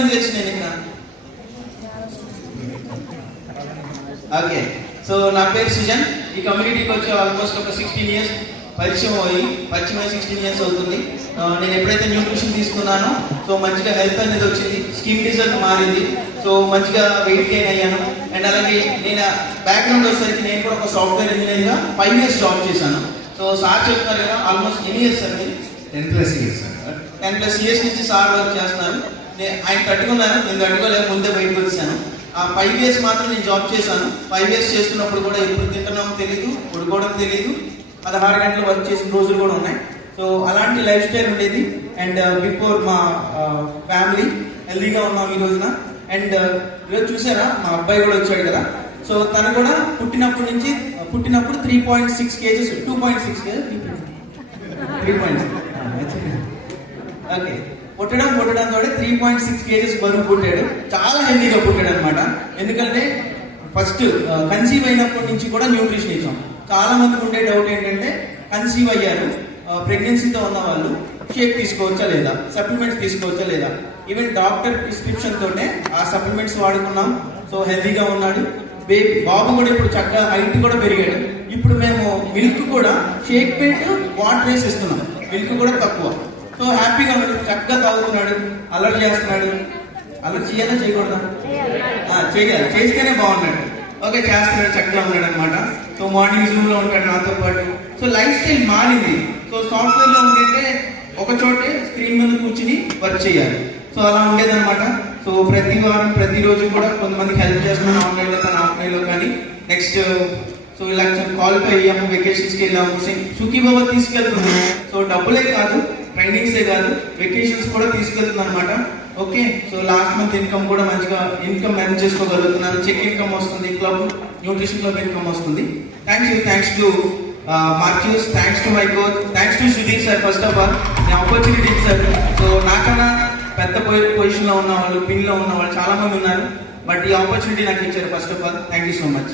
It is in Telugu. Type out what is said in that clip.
ఎంతమంది తెలుసు నేను ఇక్కడ? ఓకే, సో నా పేరు సుజన్. ఈ కమ్యూనిటీకి వచ్చి ఆల్మోస్ట్ ఒక 16 ఇయర్స్ పరిచయం 16 ఇయర్స్ అవుతుంది. నేను ఎప్పుడైతే న్యూట్రిషన్ తీసుకున్నానో సో మంచిగా హెల్త్ అనేది వచ్చింది, స్కిన్ రిజల్ట్ మారింది, సో మంచిగా వెయిట్ గెయిన్ అయ్యాను. అండ్ అలాగే నేను బ్యాక్గ్రౌండ్ వచ్చేసరికి నేను కూడా ఒక సాఫ్ట్వేర్ ఇంజనీర్గా 5 ఇయర్స్ జాబ్ చేశాను. సో సార్ చెప్తున్నారు కదా, ఆల్మోస్ట్ ఎన్ని ఇయర్స్ అండి? 10+ ఇయర్స్. 10+ ఇయర్స్ నుంచి సార్ వర్క్ చేస్తున్నారు. ఆయన తట్టుకున్నాను, నేను తట్టుకోలేక ముందే బయటకు వచ్చాను. ఆ 5 ఇయర్స్ మాత్రం నేను జాబ్ చేశాను. 5 ఇయర్స్ చేస్తున్నప్పుడు కూడా ఎప్పుడు తింటున్నామో తెలియదు, పడుకోవడం తెలియదు, 16 గంటలు వర్క్ చేసిన రోజులు కూడా ఉన్నాయి. సో అలాంటి లైఫ్ స్టైల్ ఉండేది. అండ్ బిఫోర్ మా ఫ్యామిలీ హెల్దీగా ఉన్నాం ఈ రోజున. అండ్ ఈరోజు చూసారా మా అబ్బాయి కూడా వచ్చాడు కదా, సో తను కూడా పుట్టినప్పుడు 3.6 kgs, 2.6 kgs, 3.6 ఓకే, పుట్టడంతో 3.6 kgs బరువు పుట్టాడు. చాలా హెల్దీగా పుట్టాడు అనమాట. ఎందుకంటే ఫస్ట్ కన్సీవ్ అయినప్పటి నుంచి కూడా న్యూట్రిషన్ ఇచ్చాం. చాలా మందికి ఉండే డౌట్ ఏంటంటే, కన్సీవ్ అయ్యారు, ప్రెగ్నెన్సీతో ఉన్న వాళ్ళు షేక్ తీసుకోవచ్చా లేదా, సప్లిమెంట్స్ తీసుకోవచ్చా లేదా. ఈవెన్ డాక్టర్ ప్రిస్క్రిప్షన్ తోనే ఆ సప్లిమెంట్స్ వాడుకున్నాం. సో హెల్దీగా ఉన్నాడు. బాబు కూడా ఇప్పుడు చక్కగా హైట్ కూడా పెరిగాడు. ఇప్పుడు మేము మిల్క్ కూడా షేక్ పెట్టి వాటర్ వేసి ఇస్తున్నాం, మిల్క్ కూడా తక్కువ. సో హ్యాపీగా ఉన్నాడు, చక్కగా తాగుతున్నాడు, అల్లరి చేస్తున్నాడు. అల్లరి చేయాలా చేయకూడదా? చేయాలి, చేస్తేనే బాగున్నాడు. ఓకే, చేస్తున్నాడు, చక్కగా ఉన్నాడు అనమాట. సో మార్నింగ్ జూమ్ లో ఉంటాడు నాతో పాటు. సో లైఫ్ స్టైల్ మారింది. సో సాఫ్ట్వేర్ లో ఉంటే ఒక చోటే స్క్రీన్ మీద కూర్చుని వర్క్ చేయాలి. సో అలా ఉండేదన్నమాట. సో ప్రతి వారం ప్రతిరోజు కూడా కొంతమందికి హెల్ప్ చేస్తున్నాను, ఆన్లైన్లో కానీ ఆఫ్లైన్లో కానీ. నెక్స్ట్ సో ఇలా క్వాలిఫై అయ్యాము, వెకేషన్స్కి వెళ్ళాము, సుఖీబాబా తీసుకెళ్తున్నాము. సో డబ్బులే కాదు, ట్రైనింగ్సే కాదు, వెకేషన్స్ కూడా తీసుకెళ్తుంది అనమాట. Okay, so last month income కూడా మంచిగా ఇన్కమ్ మేనేజ్ చేసుకోగలుగుతున్నాను. చెక్ ఇన్కమ్ వస్తుంది, క్లబ్ న్యూట్రిషన్ క్లబ్ ఇన్కమ్ వస్తుంది. Thanks to Marques, thanks to my coach, thanks to Sudheer sir. First of all నేను ఆపర్చునిటీ సార్. సో నాకన్నా పెద్ద పొజిషన్లో ఉన్న వాళ్ళు, పిన్లో ఉన్న వాళ్ళు చాలా మంది ఉన్నారు, బట్ ఈ ఆపర్చునిటీ నాకు ఇచ్చారు. First of all thank you so much.